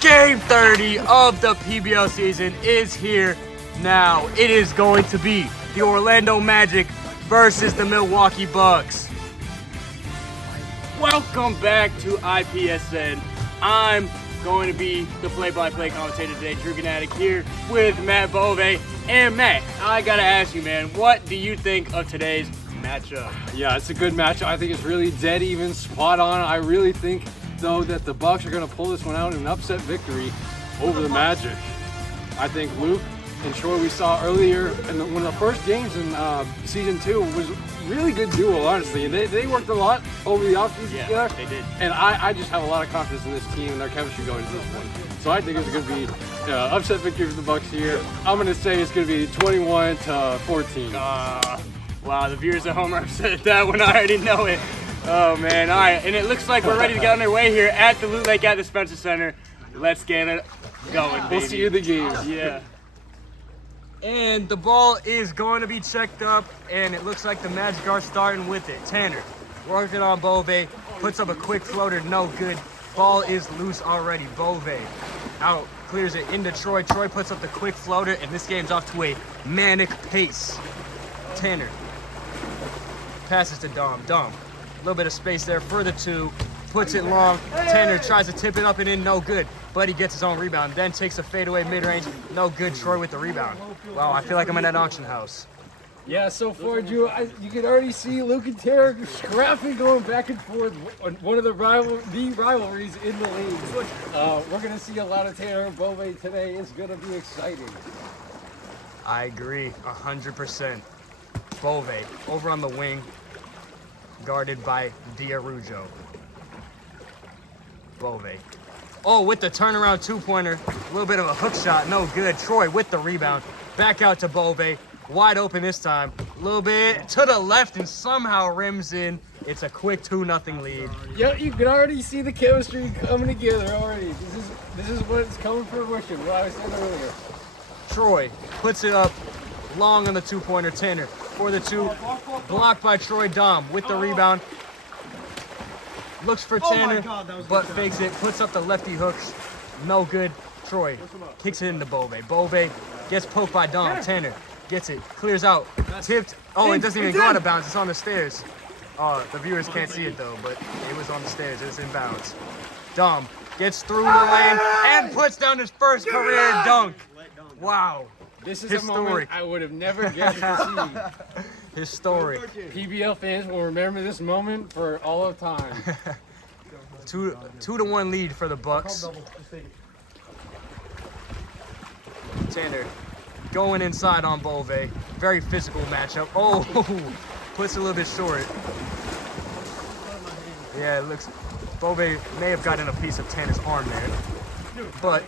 Game 30 of the PBL season is here now. It is going to be the Orlando Magic versus the Milwaukee Bucks. Welcome back to IPSN. I'm going to be the play-by-play commentator today, Drew Ganatic, here with Matt Bove. And Matt, I gotta ask you, man, what do you think of today's matchup? Yeah, it's a good matchup. I think it's really dead even, spot on. I really think, though, that the Bucks are going to pull this one out in an upset victory over the Magic. I think Luke and Troy, we saw earlier in one of the first games in Season 2, was really good duo, honestly. And they worked a lot over the offseason together. They did. And I just have a lot of confidence in this team and their chemistry going into this one. So I think it's going to be upset victory for the Bucks here. I'm going to say it's going to be 21-14. Wow, the viewers at home are upset at that one. I already know it. Oh, man. All right, and it looks like we're ready to get underway here at the Loot Lake at the Spencer Center. Let's get it going, baby. We'll see you in the games. Yeah. And the ball is going to be checked up, and it looks like the Magic are starting with it. Tanner working on Bove, puts up a quick floater, no good. Ball is loose already. Bove out, clears it into Troy. Troy puts up the quick floater, and this game's off to a manic pace. Tanner passes to Dom. Dom, a little bit of space there for the two, puts it long. Tanner tries to tip it up and in, no good. But he gets his own rebound, then takes a fadeaway mid-range, no good. Troy with the rebound. Wow, I feel like I'm in an auction house. Yeah, so far, Drew, you can already see Luke and Tanner scrapping, going back and forth. One of the rivalries in the league. We're going to see a lot of Tanner and Bove today. It's going to be exciting. I agree, 100%. Bove over on the wing, guarded by Diarujo. Bove. Oh, with the turnaround two-pointer, a little bit of a hook shot, no good. Troy with the rebound, back out to Bove, wide open this time. A little bit to the left and somehow rims in. It's a quick 2-0 lead. Yeah, you can already see the chemistry coming together already. This is what's coming for fruition, what I was saying earlier. Troy puts it up long on the two-pointer. Tanner for the two, blocked by Troy. Dom with the rebound. Looks for Tanner, but fakes it, puts up the lefty hooks, no good. Troy kicks it into Bove. Bove gets poked by Dom. Tanner gets it, clears out, tipped. Oh, it doesn't even go out of bounds, it's on the stairs. The viewers can't see it though, but it was on the stairs, it's in bounds. Dom gets through the lane and puts down his first career dunk. Wow. This is historic. a moment I would have never guessed to see. Historic. PBL fans will remember this moment for all of time. 2-1 lead for the Bucks. Tanner going inside on Bove. Very physical matchup. Oh, puts a little bit short. Yeah, it looks Bove may have gotten a piece of Tanner's arm there. But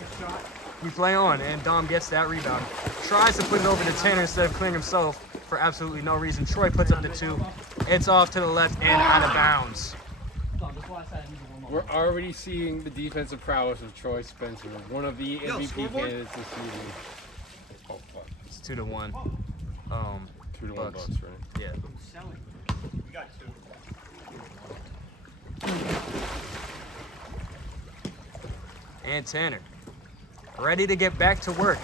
we play on, and Dom gets that rebound. Tries to put it over to Tanner instead of clearing himself for absolutely no reason. Troy puts up the two. It's off to the left and out of bounds. We're already seeing the defensive prowess of Troy Spencer, one of the MVP candidates this season. Oh, fuck. It's 2-1. 2-1 Bucks, right? Yeah. We got two. And Tanner, ready to get back to work.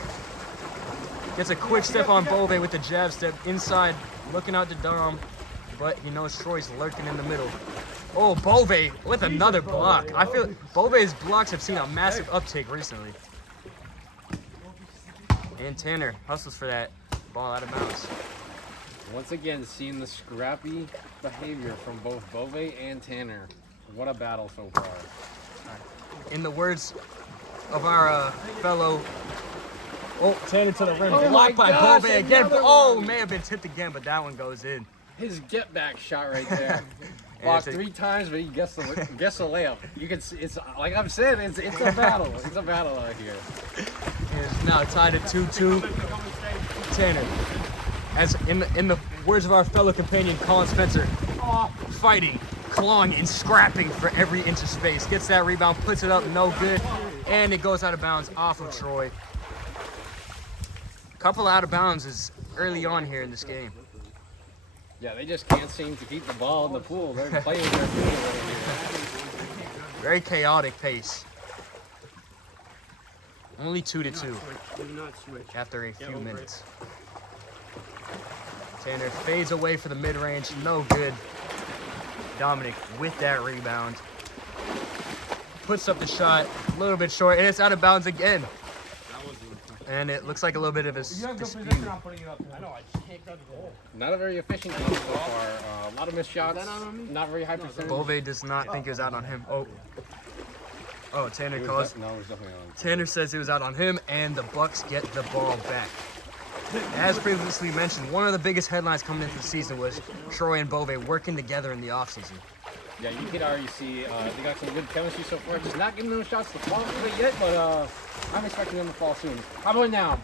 Gets a quick step on Bove with the jab step inside, looking out to Dom, but he knows Troy's lurking in the middle. Oh, Bove with another block. I feel Bove's blocks have seen a massive uptick recently. And Tanner hustles for that ball out of bounds. Once again, seeing the scrappy behavior from both Bove and Tanner. What a battle so far. In the words of our fellow, Tanner to the rim, Oh blocked by gosh, Bove again. another Oh, one. may have been tipped again, but that one goes in. His get back shot right there. Blocked 3 times, but he gets the layup. You can see, it's like I've said, it's a battle. It's a battle out here. It's now tied at 2-2. Tanner, as in the words of our fellow companion Colin Spencer, fighting, clawing, and scrapping for every inch of space. Gets that rebound, puts it up, no good, and it goes out of bounds off of Troy. Couple out of bounds is early on here in this game. Yeah, they just can't seem to keep the ball in the pool. They're playing their pool over here. Very chaotic pace. Only 2-2 Do not switch. after a few over it. minutes. Tanner fades away for the mid-range. No good. Domenic with that rebound. Puts up the shot a little bit short, and it's out of bounds again. And it looks like a little bit of a dispute. I know, I just can't grab the ball. Not a very efficient game so far. A lot of missed shots. Not very high percentage. Bove does not think it was out on him. Oh, Tanner calls. No, it was definitely on. Tanner says it was out on him, and the Bucks get the ball back. As previously mentioned, one of the biggest headlines coming into the season was Troy and Bove working together in the offseason. Yeah, you could already see they got some good chemistry so far. Just not getting those shots to fall a bit yet, but I'm expecting them to fall soon. How about now?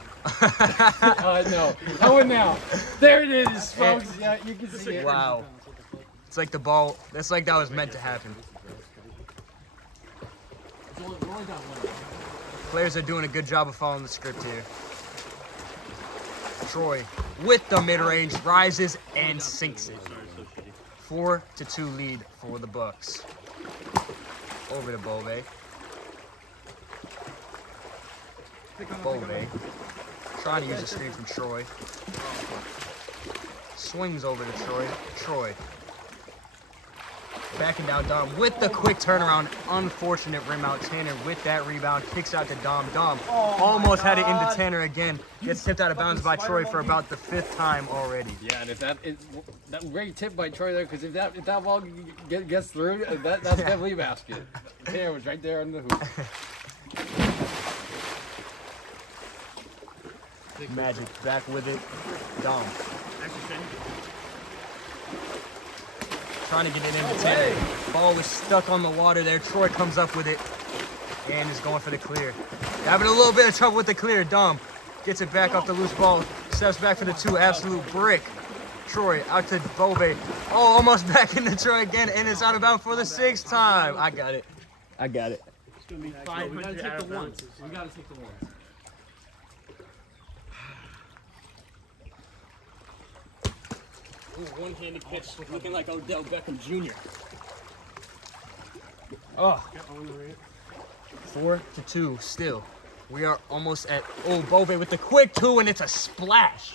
No. How about now? There it is, folks. Yeah, you can see it. Wow. It's like the ball, it's like that was meant to happen. Players are doing a good job of following the script here. Troy with the mid-range rises and sinks it. 4-2 lead for the Bucks. Over to Bove. Bove trying to use a screen from Troy. Swings over to Troy. Troy backing down Dom with the quick turnaround. Unfortunate rim out. Tanner with that rebound. Kicks out to Dom. Dom almost had it into Tanner again. Gets tipped out of bounds by Troy for about the 5th time already. Yeah, and if that great tip by Troy there, because if that ball gets through, that's definitely a basket. Tanner was right there on the hoop. Magic back with it. Dom. Trying to get it into Tanner. Ball was stuck on the water there. Troy comes up with it and is going for the clear. Having a little bit of trouble with the clear. Dom gets it back off the loose ball. Steps back for the 2. Absolute brick. Troy out to Bove. Oh, almost back into Troy again, and it's out of bounds for the 6th time. I got it. It's going to be 500 We got to take out the of ones. bounds. We got to take the ones. Ooh, one-handed pitch, looking like Odell Beckham Jr. Oh, 4-2 still. We are almost at, Bove with the quick 2, and it's a splash.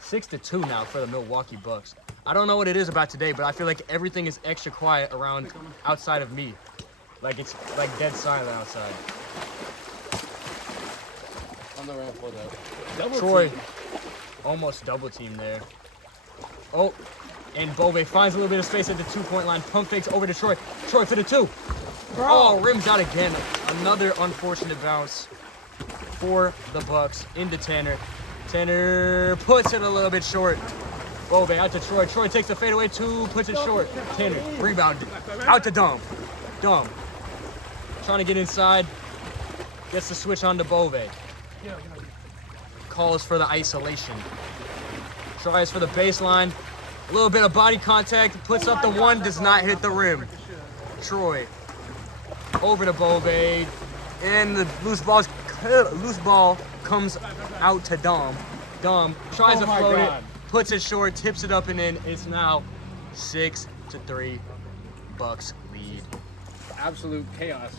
6-2 now for the Milwaukee Bucks. I don't know what it is about today, but I feel like everything is extra quiet around outside of me. Like it's like dead silent outside. On the round for that. Troy almost double team there. Oh, and Bove finds a little bit of space at the 2-point line. Pump fakes over to Troy. Troy for the 2. Oh, rims out again. Another unfortunate bounce for the Bucks into Tanner. Tanner puts it a little bit short. Bove out to Troy. Troy takes the fadeaway 2, puts it short. Tanner rebounded. Out to Dom. Dom trying to get inside. Gets the switch on to Bove. Calls for the isolation. Tries for the baseline. A little bit of body contact. Puts up the 1. Does not hit the rim. Troy over to Bove. And the loose ball comes out to Dom. Dom tries to float it. Puts it short. Tips it up and in. It's now 6-3. Bucks lead. Absolute chaos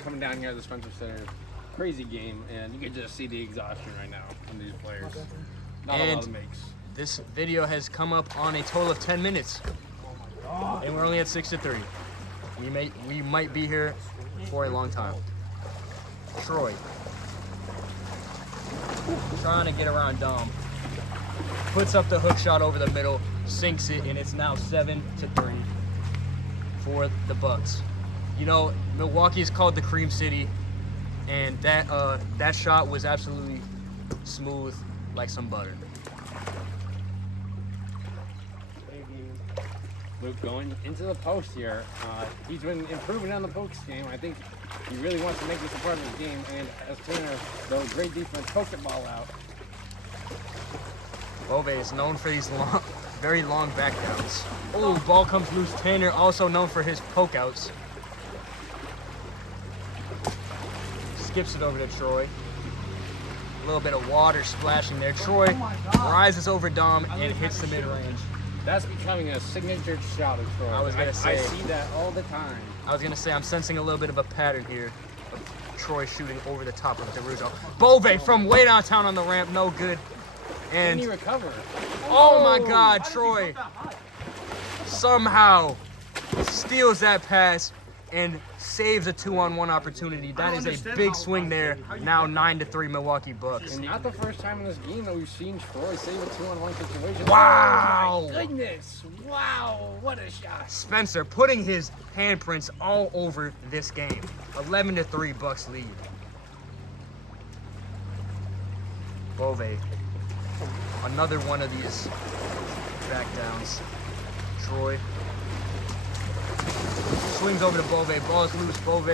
coming down here at the Spencer Center. Crazy game, and you can just see the exhaustion right now from these players. Not a lot of makes. This video has come up on a total of 10 minutes. And we're only at 6-3. We might be here for a long time. Troy trying to get around Dom. Puts up the hook shot over the middle, sinks it, and it's now 7-3 for the Bucks. You know, Milwaukee is called the Cream City, and that shot was absolutely smooth like some butter. Luke going into the post here. He's been improving on the post game. I think he really wants to make this a part of his game. And as Tanner, though great defense, poked the ball out. Bove is known for these very long back downs. Oh, ball comes loose. Tanner also known for his poke outs. Skips it over to Troy. A little bit of water splashing there. Troy rises over Dom and hits the mid-range. That's becoming a signature shot of Troy. I was gonna say. I see that all the time. I was gonna say I'm sensing a little bit of a pattern here. Troy shooting over the top of DeRusso. Bove from way downtown on the ramp, no good. Can And he recover? oh my God, Troy somehow steals that pass and saves a 2-on-1 opportunity. That is a big swing there. Now 9-3 Milwaukee Bucks. And not the first time in this game that we've seen Troy save a 2-on-1 situation. Wow. Oh my goodness. Wow. What a shot. Spencer putting his handprints all over this game. 11-3 Bucks lead. Bove. Another one of these back downs. Troy. Swings over to Bove. Ball's loose. Bove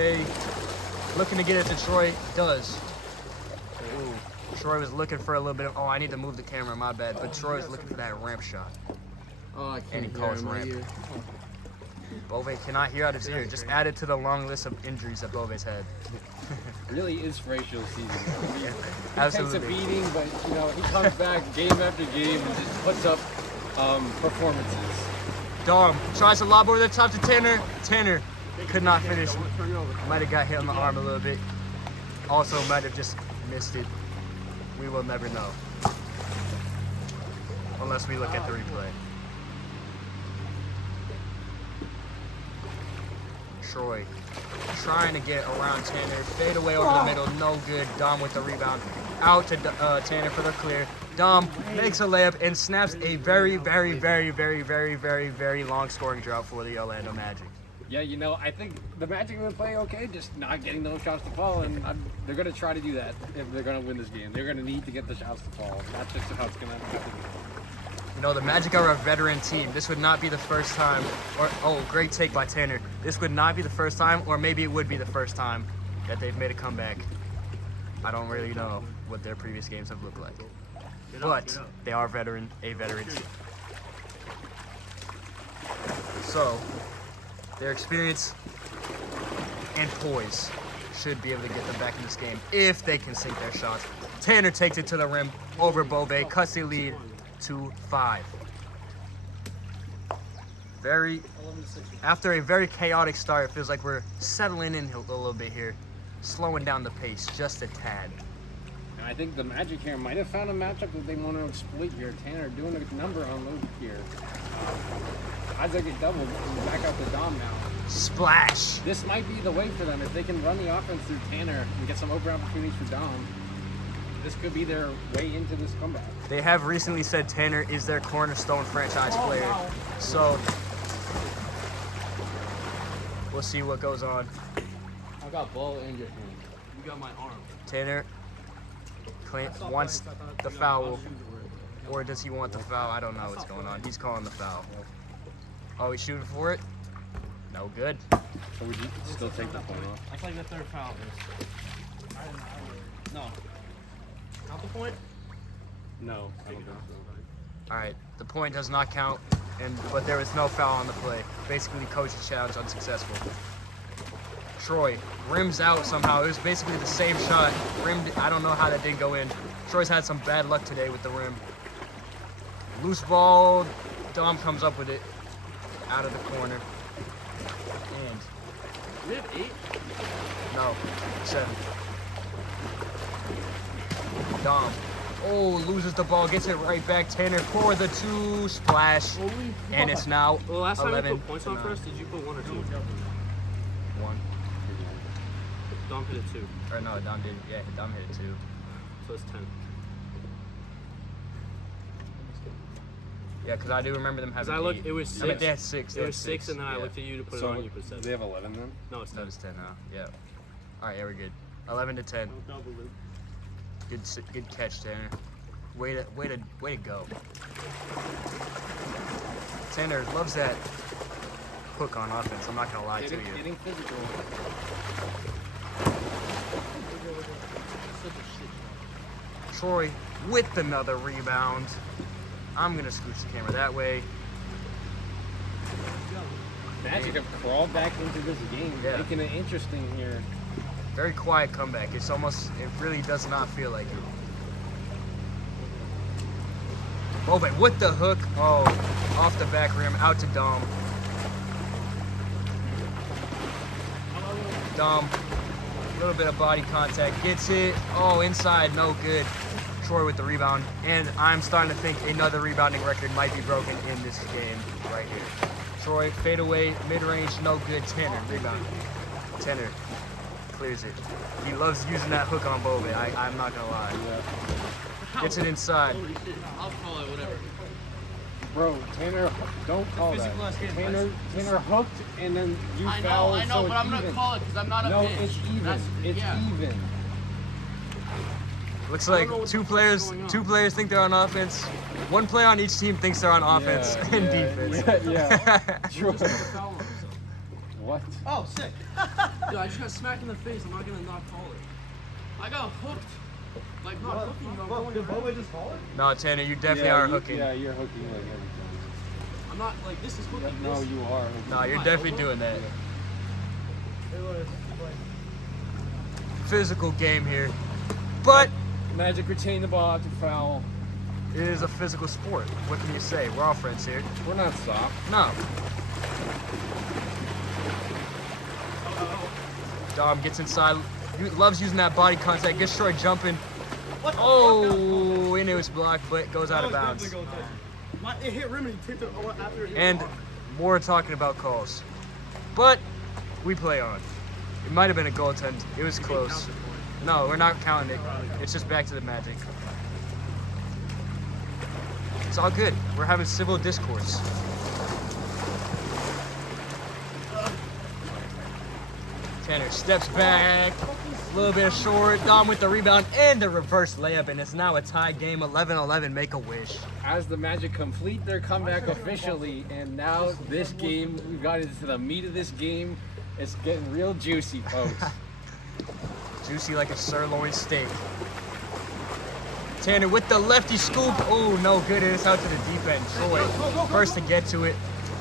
looking to get it to Troy. Does. Ooh. Troy was looking for a little bit of. Oh, I need to move the camera. My bad. But Troy was looking for that ramp shot. Oh, I And he can't calls hear in my ramp. ear. Bove cannot hear out his ear. Just add it to the long list of injuries that Bove's had. Really is Fraziel's season. He Absolutely. takes a beating, but you know he comes back game after game and just puts up performances. Dom tries to lob over the top to Tanner. Tanner could not finish. Might have got hit on the arm a little bit. Also might have just missed it. We will never know. Unless we look at the replay. Troy trying to get around Tanner. Fade away over the middle. No good. Dom with the rebound. Out to Tanner for the clear. Dom makes a layup and snaps a very, very, very, very, very, very, very long scoring drought for the Orlando Magic. Yeah, you know, I think the Magic are going to play okay, just not getting those shots to fall, and they're going to try to do that if they're going to win this game. They're going to need to get the shots to fall. That's just how it's going to happen. You know, the Magic are a veteran team. This would not be the first time, or, oh, great take by Tanner. This would not be the first time, or maybe it would be the first time that they've made a comeback. I don't really know what their previous games have looked like. But they are a veteran team. So, their experience and poise should be able to get them back in this game if they can sink their shots. Tanner takes it to the rim over Bove, cuts the lead to 5. After a very chaotic start, it feels like we're settling in a little bit here, slowing down the pace just a tad. And I think the Magic here might have found a matchup that they want to exploit here. Tanner doing a number on Luke here. Odds get doubled. Back out to Dom now. Splash! This might be the way for them. If they can run the offense through Tanner and get some open opportunities for Dom, this could be their way into this comeback. They have recently said Tanner is their cornerstone franchise player. So, we'll see what goes on. I got ball in your hand. You got my arm. Tanner wants the foul, or does he want the foul? I don't know what's going on. He's calling the foul. Oh, he's shooting for it? No good. So would you still take the point off? That's like the third foul. No. Not the point? No, I don't think so. All right, the point does not count, but there was no foul on the play. Basically, coach's challenge unsuccessful. Troy rims out somehow. It was basically the same shot. Rimmed. I don't know how that didn't go in. Troy's had some bad luck today with the rim. Loose ball. Dom comes up with it out of the corner. And We have 8? no, 7. Dom. Oh, loses the ball, gets it right back. Tanner for the 2, splash, and it's now Well, last time 11 you put points on for us, did you put 1 or 2? 1. Dom hit it 2, Or no, Dom didn't. Yeah, Dom hit it 2. so it's 10. Yeah, because I do remember them having. I looked, 8. it was 6. I mean, they had 6. It was 6, and then I looked at you to put it on, and you put 7. They have 11 then? No, it's So 10. it's 10 now. Yeah. All right, yeah, we're good. 11 to 10. Good catch, Tanner. Way to go. Tanner loves that hook on offense. I'm not gonna lie to you. Getting physical. Troy with another rebound. I'm gonna scooch the camera that way. Magic have crawled back into this game, Yeah. making it interesting here. Very quiet comeback. It really does not feel like it. Oh, but with the hook. Oh, off the back rim, out to Dom. Dom A little bit of body contact. Gets it. Oh, inside. No good. Troy with the rebound. And I'm starting to think another rebounding record might be broken in this game right here. Troy, fade away, mid-range, no good. Tanner, rebound. Tanner clears it. He loves using that hook on Bove. I'm not going to lie. Yeah. Gets it inside. Holy shit. I'll call it whatever. Bro, Tanner, don't call that. Tanner hooked and then you fouled. I know, so but I'm gonna call it because I'm not a bitch. No, it's even. It's even. Looks like two players think they're on offense. One player on each team thinks they're on offense and defense. Yeah. True. What? Oh, sick. Dude, I just got smacked in the face. I'm not gonna not call it. I got hooked. Like not hooking, but going Did around. Boba just call it? No, Tanner, you definitely are hooking. Yeah, you're hooking like every I'm not like this is hooking. time. No, This. you are hooking. No, you're definitely doing that. It was like, Physical game here. But Magic retain the ball after foul. it is a physical sport. What can you say? We're all friends here. We're not soft. No. Dom gets inside. Loves using that body contact. Gets Troy jumping. what the Oh, and it was blocked, but goes out of fuck? bounds. It hit rim and he tipped it after it hit And the bar. more talking about calls. But we play on. It might have been a goaltend. It was close. No, we're not counting it. It's just back to the Magic. It's all good. We're having civil discourse. Tanner steps back. A little bit short. Dom with the rebound and the reverse layup. And it's now a tie game. 11-11. Make a wish. As the Magic complete their comeback officially, and now this game, we've got into the meat of this game. It's getting real juicy, folks. Juicy like a sirloin steak. Tanner with the lefty scoop. Oh, no good. And it's out to the deep end. Troy, first to get to it.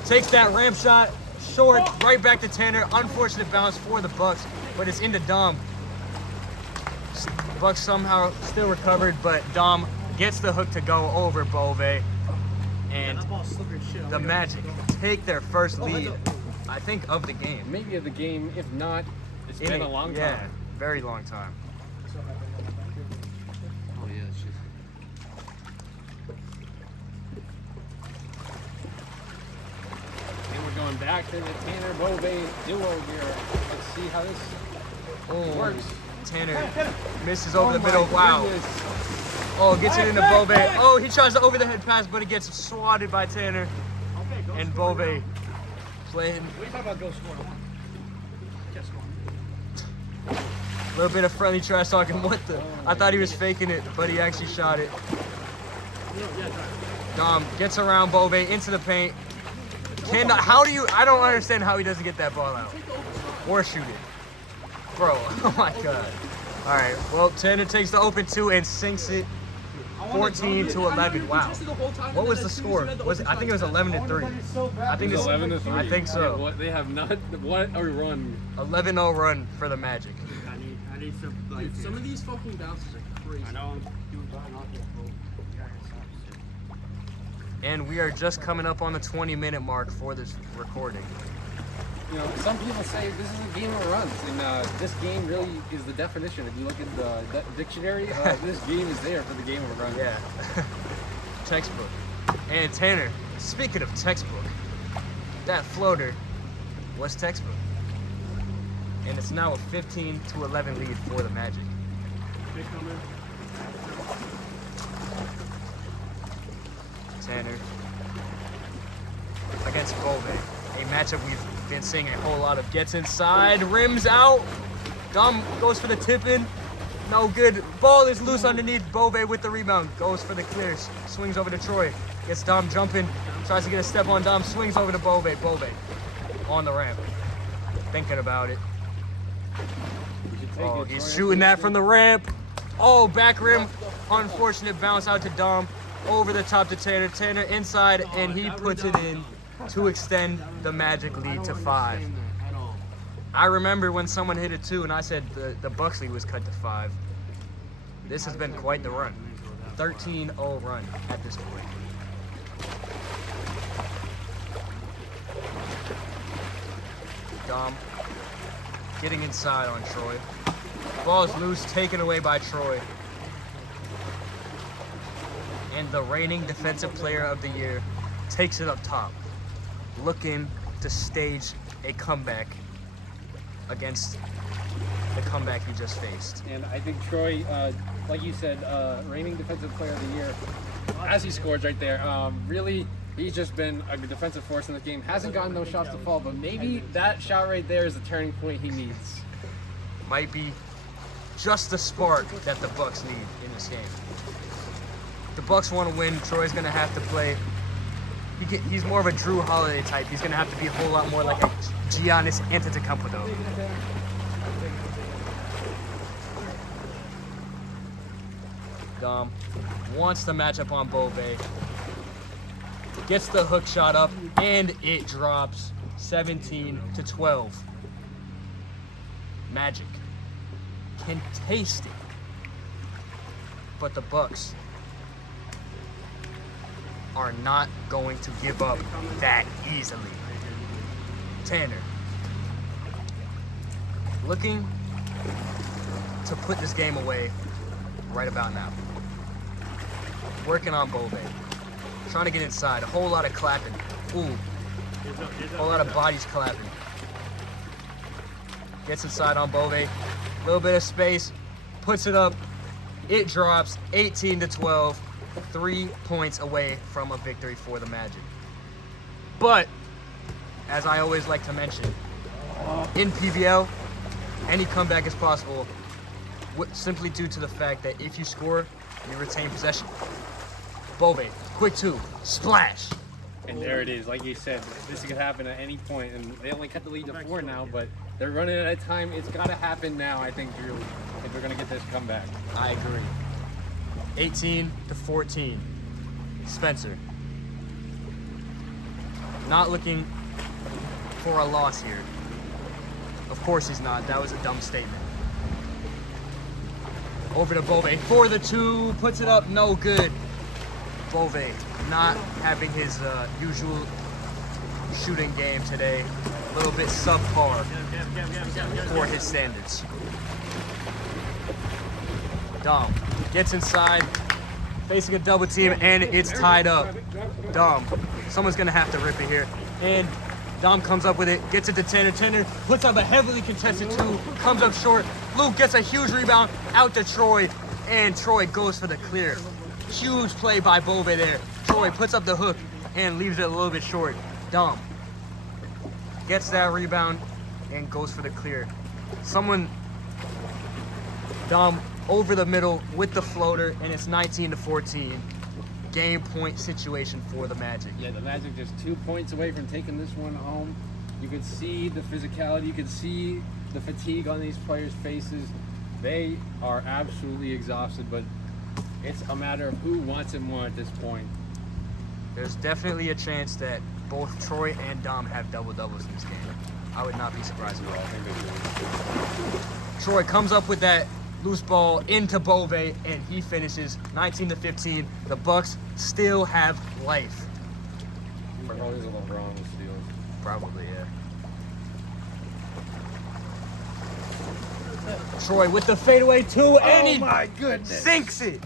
Takes that ramp shot. Short. Right back to Tanner. Unfortunate bounce for the Bucks, but it's into Dom. Bucks somehow still recovered, but Dom gets the hook to go over Bove. And That ball's slippery as shit. the Magic take their first lead, I think, of the game. Maybe of the game, if not, it's been a long Yeah, time. very long time. Oh yeah, shit. And we're going back to the Tanner Bove duo here. Let's see how this Oh, works. Tanner misses over the middle. my Wow. goodness. Oh, gets it into Bove. Oh, he tries to over the head pass, but it gets swatted by Tanner. And Bove playing. What are you talking about? Go score. Just score. A little bit of friendly trash talking. What the? I thought he was faking it, but he actually shot it. Dom gets around Bove into the paint. How do you? I don't understand how he doesn't get that ball out or shoot it, bro. Oh my god. All right. Well, Tanner takes the open two and sinks it. 14-11. Wow. What was the score? Was it, I think it was 11-3. I think it's 11-3. I think so. They have not. What a run. 11-0 run for the Magic. I need some. Dude, some of these fucking bounces are crazy. I know I'm doing bad, not getting full. And we are just coming up on the 20-minute mark for this recording. You know, some people say this is a game of runs, and this game really is the definition. If you look at the dictionary, this game is there for the game of runs. Yeah. Textbook. And Tanner, speaking of textbook, that floater was textbook. And it's now a 15-11 lead for the Magic. Tanner against Bove. A matchup we've been seeing a whole lot of. Gets inside, rims out. Dom goes for the tip-in. No good. Ball is loose underneath. Bove with the rebound. Goes for the clears. Swings over to Troy. Gets Dom jumping. Tries to get a step on Dom. Swings over to Bove. Bove on the ramp. Thinking about it. Oh, he's shooting that from the ramp. Oh, back rim. Unfortunate bounce out to Dom. Over the top to Tanner. Tanner inside, and he puts it in to extend the Magic lead to 5. I remember when someone hit it too, and I said the Bucks lead was cut to 5. This has been quite the run. 13-0 run at this point. Dom getting inside on Troy. Ball is loose, taken away by Troy. And the reigning Defensive Player of the Year takes it up top, looking to stage a comeback against the comeback he just faced. And I think Troy, like you said, reigning Defensive Player of the Year, as he scores right there, really, he's just been a defensive force in the game. Hasn't gotten those shots to fall, but maybe that shot right there is the turning point he needs. Might be just the spark that the Bucks need in this game. If the Bucks want to win, Troy's going to have to play. He's more of a Drew Holiday type. He's going to have to be a whole lot more like a Giannis Antetokounmpo. Dom wants the matchup on Bove. Gets the hook shot up, and it drops 17-12. Magic can taste it, but the Bucks are not going to give up that easily. Tanner looking to put this game away right about now. Working on Bove. Trying to get inside. A whole lot of clapping. Ooh. A whole lot of bodies clapping. Gets inside on Bove. A little bit of space. Puts it up. It drops 18-12. 3 points away from a victory for the Magic. But, as I always like to mention, in PBL, any comeback is possible simply due to the fact that if you score, you retain possession. Bove, quick two, splash. And there it is. Like you said, this could happen at any point, and they only cut the lead to 4 now, but they're running out of time. It's got to happen now, I think, Drew, if we're going to get this comeback. I agree. 18-14. Spencer. Not looking for a loss here. Of course he's not. That was a dumb statement. Over to Bove for the two. Puts it up. No good. Bove not having his usual shooting game today. A little bit subpar for his standards. Dom gets inside, facing a double team, and it's tied up. Dom, someone's gonna have to rip it here. And Dom comes up with it, gets it to Tanner. Tanner puts up a heavily contested two, comes up short. Luke gets a huge rebound out to Troy, and Troy goes for the clear. Huge play by Bove there. Troy puts up the hook and leaves it a little bit short. Dom gets that rebound and goes for the clear. Dom over the middle with the floater, and it's 19-14. Game point situation for the Magic. Yeah, the Magic just 2 points away from taking this one home. You could see the physicality, you could see the fatigue on these players' faces. They are absolutely exhausted, but it's a matter of who wants it more at this point. There's definitely a chance that both Troy and Dom have double-doubles in this game. I would not be surprised at all. Troy comes up with that loose ball into Bove, and he finishes 19-15. The Bucks still have life. Probably the LeBron steals. Probably, yeah. Troy with the fadeaway two, and he sinks it.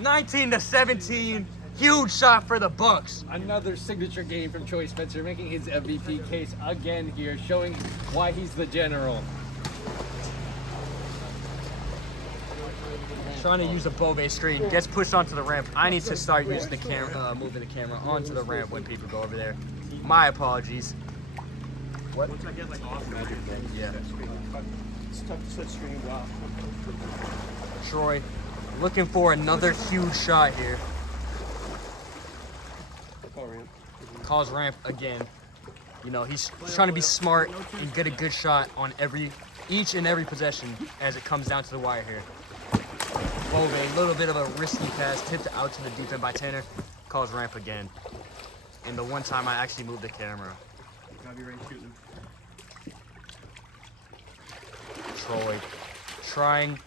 19-17. Huge shot for the Bucks. Another signature game from Troy Spencer, making his MVP case again here, showing why he's the general. Trying to use a Bove screen, gets pushed onto the ramp. I need to start using the camera, moving the camera onto the ramp when people go over there. My apologies. What? Once I get like off Magic things. Yeah. it's tough to switch screen well. Troy looking for another huge shot here. Calls ramp again. You know, he's trying to be smart and get a good shot on each and every possession as it comes down to the wire here. Bove, a little bit of a risky pass, tipped out to the deep end by Tanner. Calls ramp again. And the one time I actually moved the camera. Gotta be ready to shoot them. Troy trying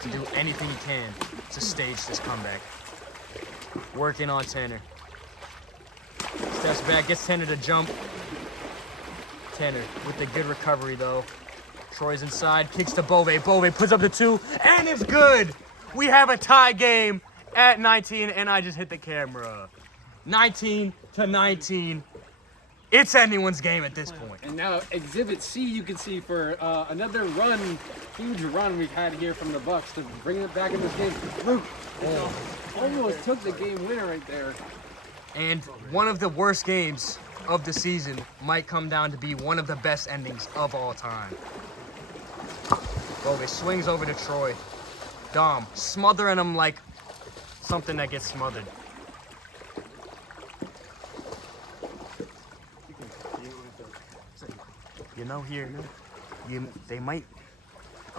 to do anything he can to stage this comeback. Working on Tanner. Steps back, gets Tanner to jump. Tanner with the good recovery though. Troy's inside, kicks to Bove. Bove puts up the 2, and it's good. We have a tie game at 19, and I just hit the camera. 19-19. It's anyone's game at this point. And now Exhibit C you can see for another run, huge run we've had here from the Bucks to bring it back in this game. Luke almost took the game winner right there. And one of the worst games of the season might come down to be one of the best endings of all time. Bove swings over to Troy. Dom smothering him like something that gets smothered. You know, here, a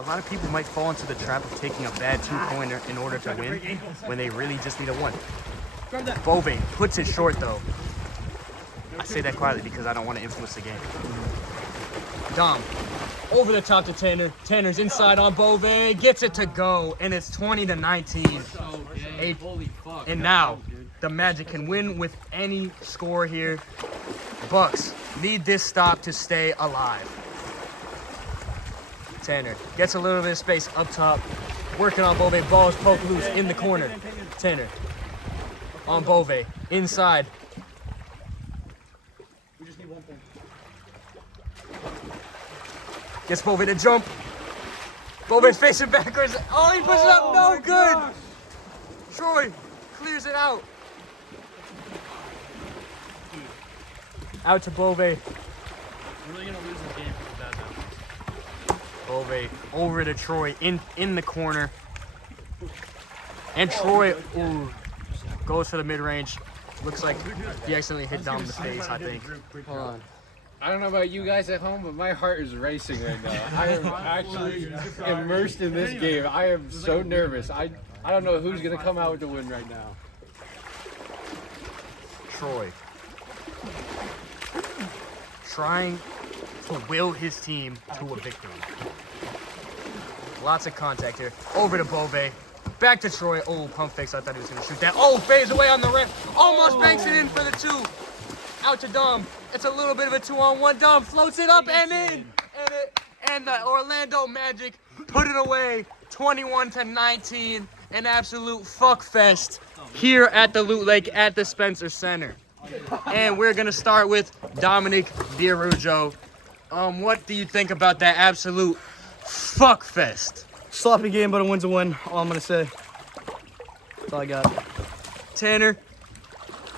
lot of people might fall into the trap of taking a bad 2-pointer in order to win when they really just need a 1. Bove puts it short though. I say that quietly because I don't want to influence the game. Dom, over the top to Tanner. Tanner's inside on Bove, gets it to go, and it's 20-19. Holy fuck. And now, the Magic can win with any score here. Bucks need this stop to stay alive. Tanner gets a little bit of space up top, working on Bove. Ball's poked loose in the corner. Tanner on Bove, inside. We just need 1 point. Gets Bove to jump. Bove's facing backwards. Oh, he puts it up. No good. Gosh. Troy clears it out. Out to Bove. We're really gonna lose this game for the bad matches. Bove over to Troy in the corner. And Troy goes for the mid-range. Looks like he accidentally hit Dom in the face, I think. Hold on. I don't know about you guys at home, but my heart is racing right now. I am actually immersed in this game. I am so nervous. I don't know who's going to come out with the win right now. Troy trying to will his team to a victory. Lots of contact here. Over to Bove. Back to Troy. Oh, pump fakes. I thought he was going to shoot that. Oh, fades away on the rim. Almost banks it in for the 2. Out to Dom. It's a little bit of a 2-on-1. Dom floats it up and in. And the Orlando Magic put it away. 21-19. An absolute fuck fest here at the Loot Lake at the Spencer Center. And we're going to start with Domenic Diarujo. What do you think about that absolute fuck fest? Sloppy game, but a win's a win. All I'm gonna say. That's all I got. Tanner,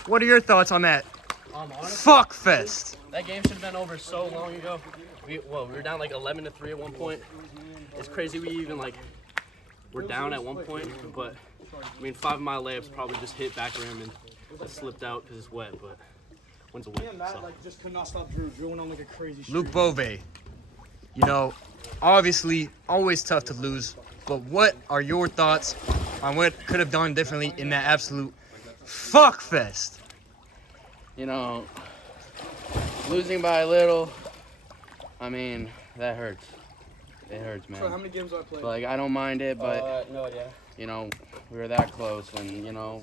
what are your thoughts on that Honestly, fuck fest? that game should have been over so long ago. We were down like 11-3 at one point. It's crazy we even we're down at one point, but I mean 5-mile layups probably just hit back rim and it slipped out because it's wet, but wins a win. So. just could not stop Drew. Drew went on like a crazy streak. Luke Bove, you know, obviously always tough to lose, but what are your thoughts on what could have done differently in that absolute fuck fest? You know, losing by a little, I mean, that hurts. It hurts, man. So how many games do I play? Like, I don't mind it, but, No idea. you know, we were that close, and, you know,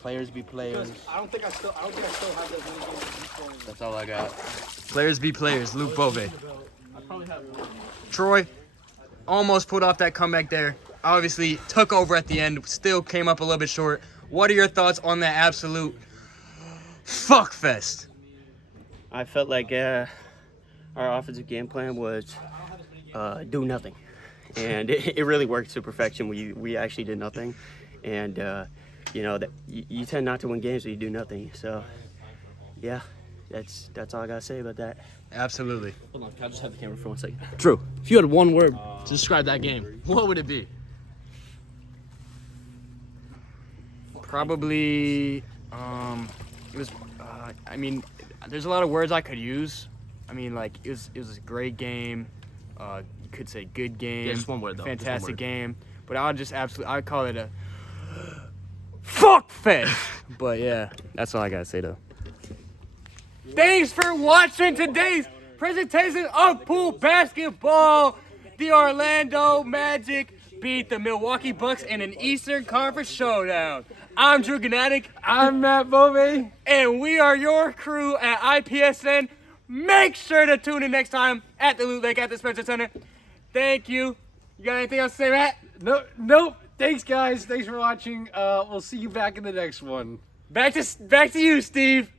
players be players. I don't think I still have that many games. That's all I got. Players be players, Luke Bove. I probably have one. Troy almost put off that comeback there. Obviously took over at the end, still came up a little bit short. What are your thoughts on that absolute fuck fest? I felt like our offensive game plan was do nothing, and it really worked to perfection. We actually did nothing, and you know that you tend not to win games when you do nothing. So yeah, that's all I gotta say about that. Absolutely. Hold on, can I just have the camera for 1 second? True. If you had one word to describe that game, what would it be? Probably, it was, I mean, there's a lot of words I could use. I mean, like, it was a great game. You could say good game. Yeah, just one word, though. Just one Fantastic word. game. But I'd call it a fuck fest. But yeah, that's all I gotta say though. Thanks for watching today's presentation of pool basketball. The Orlando Magic beat the Milwaukee Bucks in an Eastern Conference showdown. I'm Domenic. I'm Matt Bove. And we are your crew at IPSN Make sure to tune in next time at the Loot Lake at the Spencer Center. Thank you. You got anything else to say, Matt? Nope. Thanks, guys. Thanks for watching. We'll see you back in the next one. Back to you, Steve.